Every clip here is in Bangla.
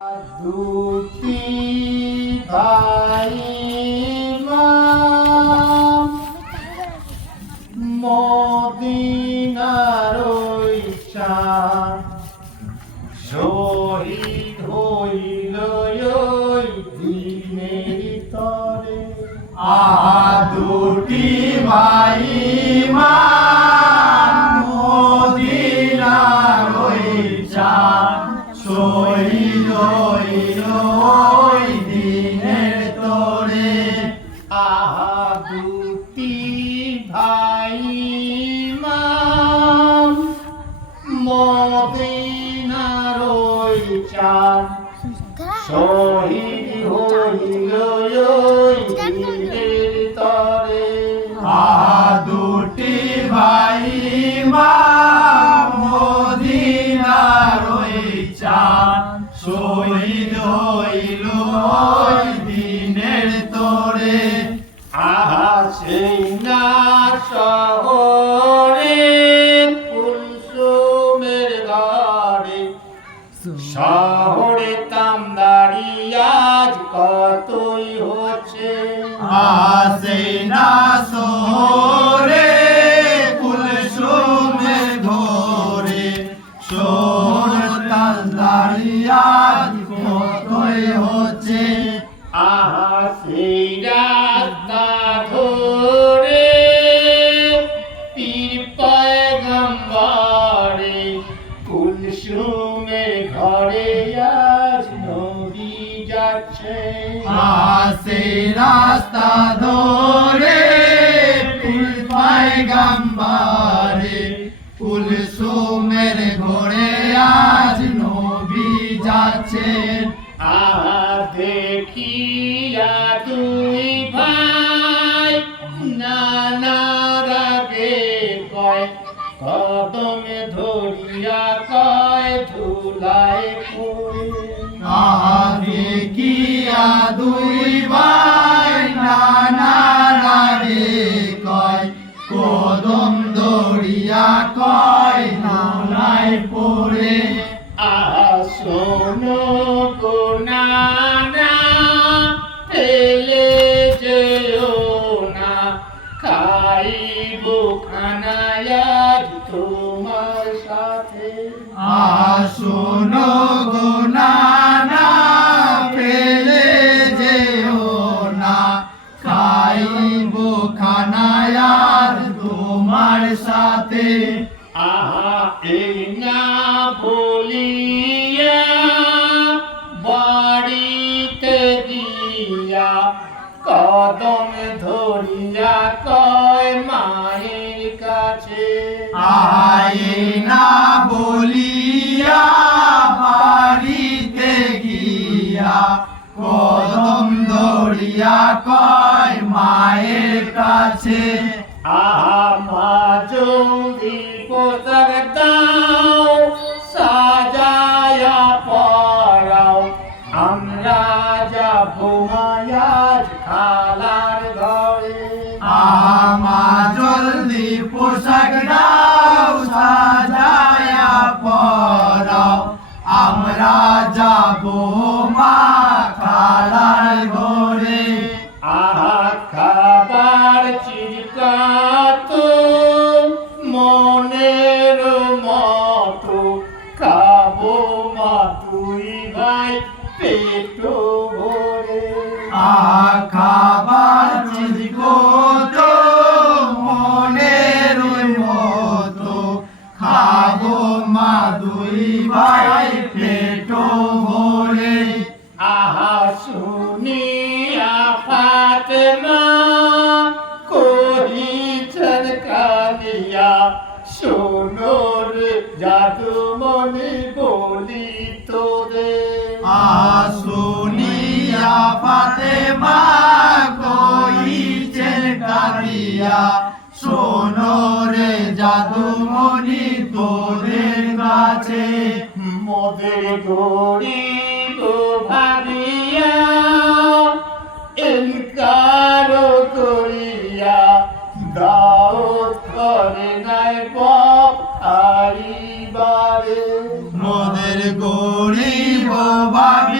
দুটি ভাই মদিনার ওই চাঁদ শহীদ হইল ওই দিনের তরে। দুটি ভাই মদিনার ওই চাঁদ শহীদ হইল ওই দিনের তরে। দুটি ভাই মদিনার ওই চাঁদ শহীদ হইল ওই দিনের তরে। দুটি ভাই মদিনার ওই চাঁদ শহীদ হইল ওই দিনের তরে। সেই না শহরে কুলসুমের ঘরে শহরে তামদারি আজ কতই হচ্ছে। সেই না শহরে কুলসুমের ঘরে শহর তামদারিয়া কতই হচ্ছে। সেই রাস্তা ধরে পীর পয়গম্বরে কুলসুমের ঘরে আজ নবী যাচ্ছে। সেই রাস্তা ধরে পীর পয়গম্বরে কুলসুমের ঘরে আজ নবী যাচ্ছেন। দেখিয়া দুই ভাই নানা রাগে কয় কদমে ধরিয়া কয় ধুলায় পড়ে। দেখিয়া দুই ভাই নানা রাগে কয় কদম দড়িয়া কয় নালায় পড়ে। শোনো গো নানা ফেলে যেও না খাইব খানায় আজ তোমার সাথে। শোনো গো নানা ফেলে যেও না খাইব খানায় আজ তোমার সাথে। এই না বলিয়া বাড়িতে গিয়া কদম ধরিয়া কয় মায়ের কাছে। না বলিয়া বাড়িতে গিয়া কদম দড়িয়া কয় মায়ের কাছে। মা জলদি পোশাক দাও সাজায়া পরাও আমরা যাবো মায়াজ খালার ঘরে। মা জলদি পোশাক দাও সাজায়া পরাও আমরা যাবো মা খালার ঘরে। খাবার চিরকাত মনের মতো খাবো মা তুই ভাই পেট ভরে। খাবার চিরকো তো মনের মতো খাবো মা দুই ভাই পেট ভরে। শুনিয়া ফাতেমা কহিছেন কালিয়া সোনর জাদুমণি বলি তোরে। শুনিয়া ফাতেমা কহিছেন কাঁদিয়া শোনো রে জাদুমণি তোদের কাছে। মোদের গরিব ভাবিয়া ইনকার করিয়া দাওয়াত করে নাই বাপ খাইবারে। মোদের গরিব ভাবি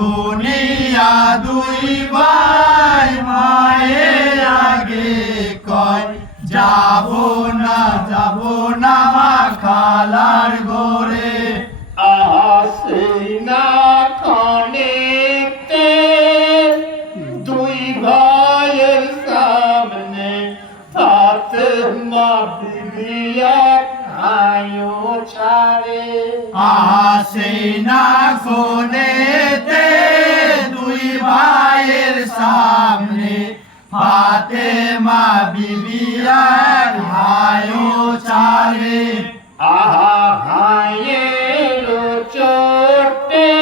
শুনিয়া দুই ভাই মায়ের আগে কয় যাব না মা খালার ঘরে। আসেই না ক্ষণেতে দুই ভাইয়ের সামনে ফাতেমা বিবি এক আয়ো ছাড়ে। আসে না কোনেতে দুই ভাইয়ের সামনে ফাতেমা বিবি এক হায়ো ছাড়ে। আহা হায়ের চোটে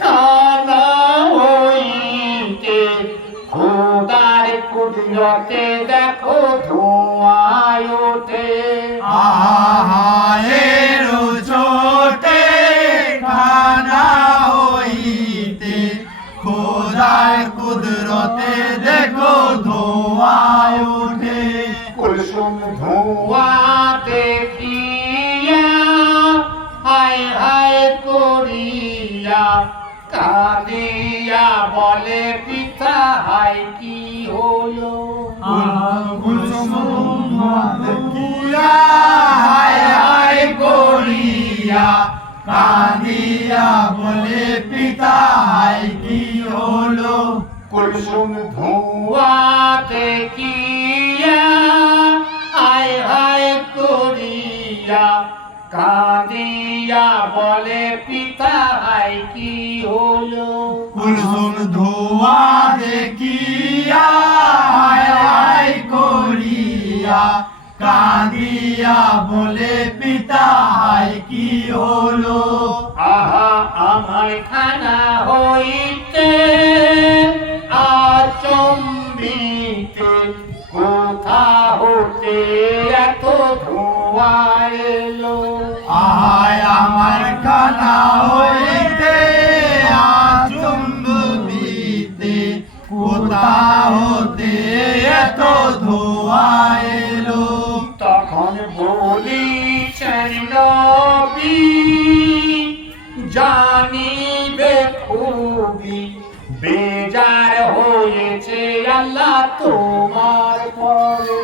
খানা হইতে খোদার কুদরতে দেখো ধোঁয়ায় ওঠে। আহায়ের চোটে খানা হইতে খোদার কুদরতে দেখো ধোঁয়ায় ওঠে। কুলসুম ধোঁয়া দেখিয়া হায় হায় করিয়া কাঁদিয়া বলে পিতা হায় কি হলো। দেখিয়া হায় হায় করিয়া কাঁদিয়া বলে পিতা হায় কি হলো। কুলসুম ধোঁয়া দেখিয়া হায় হায় করিয়া কাঁদিয়া বলে পিতা হায় কি হলো। কুলসুম ধোঁয়া দেখিয়া হায় হায় করিয়া কাঁদিয়া বলে পিতা হায় কি হলো। আহা আমার খানা হইতে আচম্বিতে কোথা হতে এত ধোঁয়া এলো। আয় আমার খানা হইতে আচম্বিতে কোথা হতে এত ধোঁয়া এলো। তখন বলিছেন নবী জানিবে খুবই বেজার হয়েছে আল্লাহ তোমার পরে।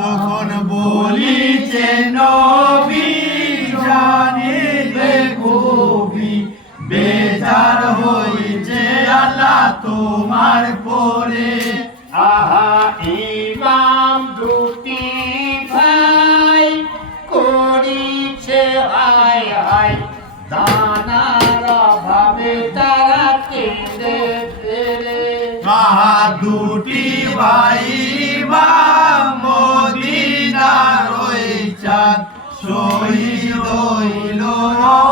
তখন বলিছে নবী জানিবে খুবই বেজার হয়েছে আল্লাহ তোমার পরে। আহা ইমাম দুটি ভাই করিছে হায় হায় দানার অভাবে তারা কেঁদে ফেরে। আহা দুটি ভাই মদিনা রইচান শহীদ হইল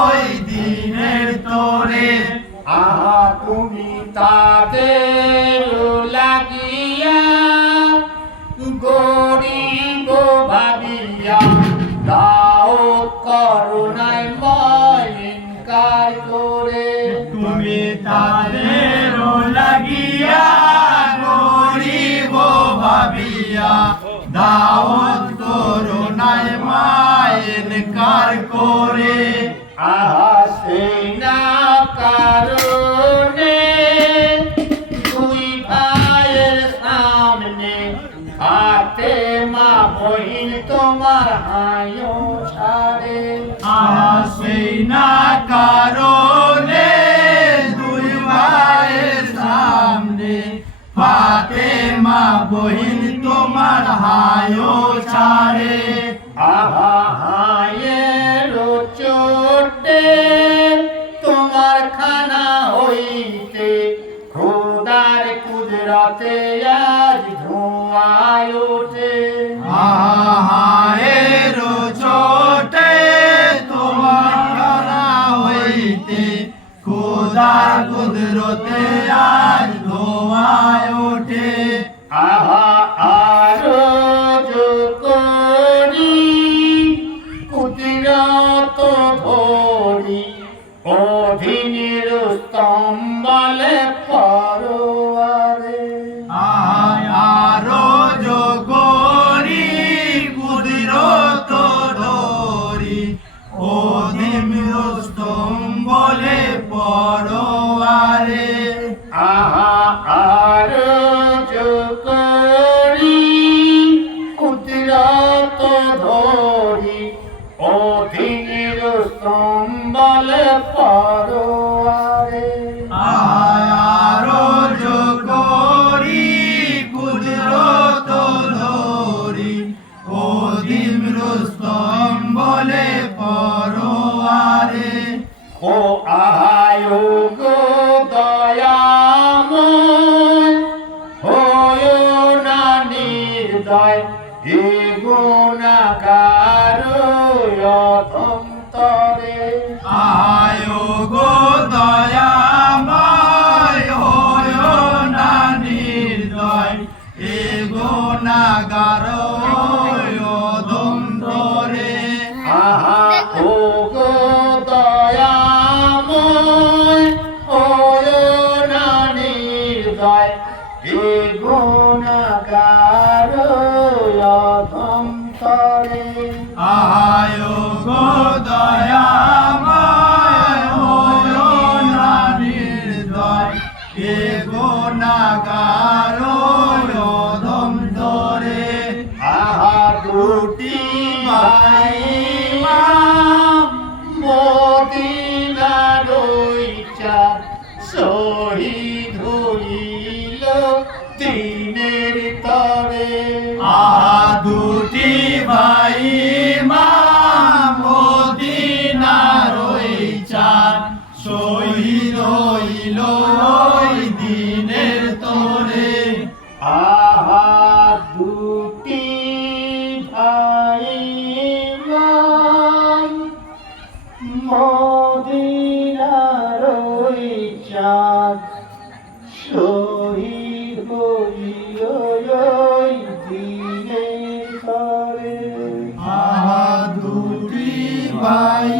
ওই দিনের তোরে। আহা তুমি তাদের লাগিয়া গরিব ভাবিয়া দাও করুণায় ময়িনকার করে। তুমি তাদের লাগিয়া গরিব ভাবিয়া দাওয়াত করুণায় মায়ের কার করে। আহা সেই না কারণে দুই ভাইয়ের সামনে ফাতেমা বহিন তোমার হায়ো ছাড়ে। সেই না কারণে দুই ভাইয়ের সামনে ফাতেমা বহিন তোমার হায়ো ছাড়ে। আহা হায়ের চোটে তোমার খানা হইতে খোদার কুদরতে আজ ধোঁয়ায় ওঠে। আহায়ের চোটে তোমার খানা হইতে খোদার কুদরতে আজ ধোঁয়ায় ওঠে। আহা আরজ করি কুদরত ধরি অধীনের স্তম্ভলে পরোয়ারে। আরো যোগরি কুদরত ধরি অধীন স্তম্ভলে পর নির্দয় হে গুণাগার অধম তরে আয় গো দয়াময় হয় না নির্দয় এ গুণাগার অধম তরে আহা ও গো দয়াময় ওয় না নির্দয় হে গুণাগার অধম তরে আয় গো দয়াময় হয় না নির্দয় এ গুণাগার অধম তরে আহা দুটি ভাই মদিনার ইচ্ছা শহীদ হইল দিনের তরে দুটি ভাই মদিনার চাঁদ শহীদ হইল ওই দিনের তরে আহা দুটি ভাই মদিনার চাঁদ শহীদ হইল ওই দিনের তরে দুটি ভাই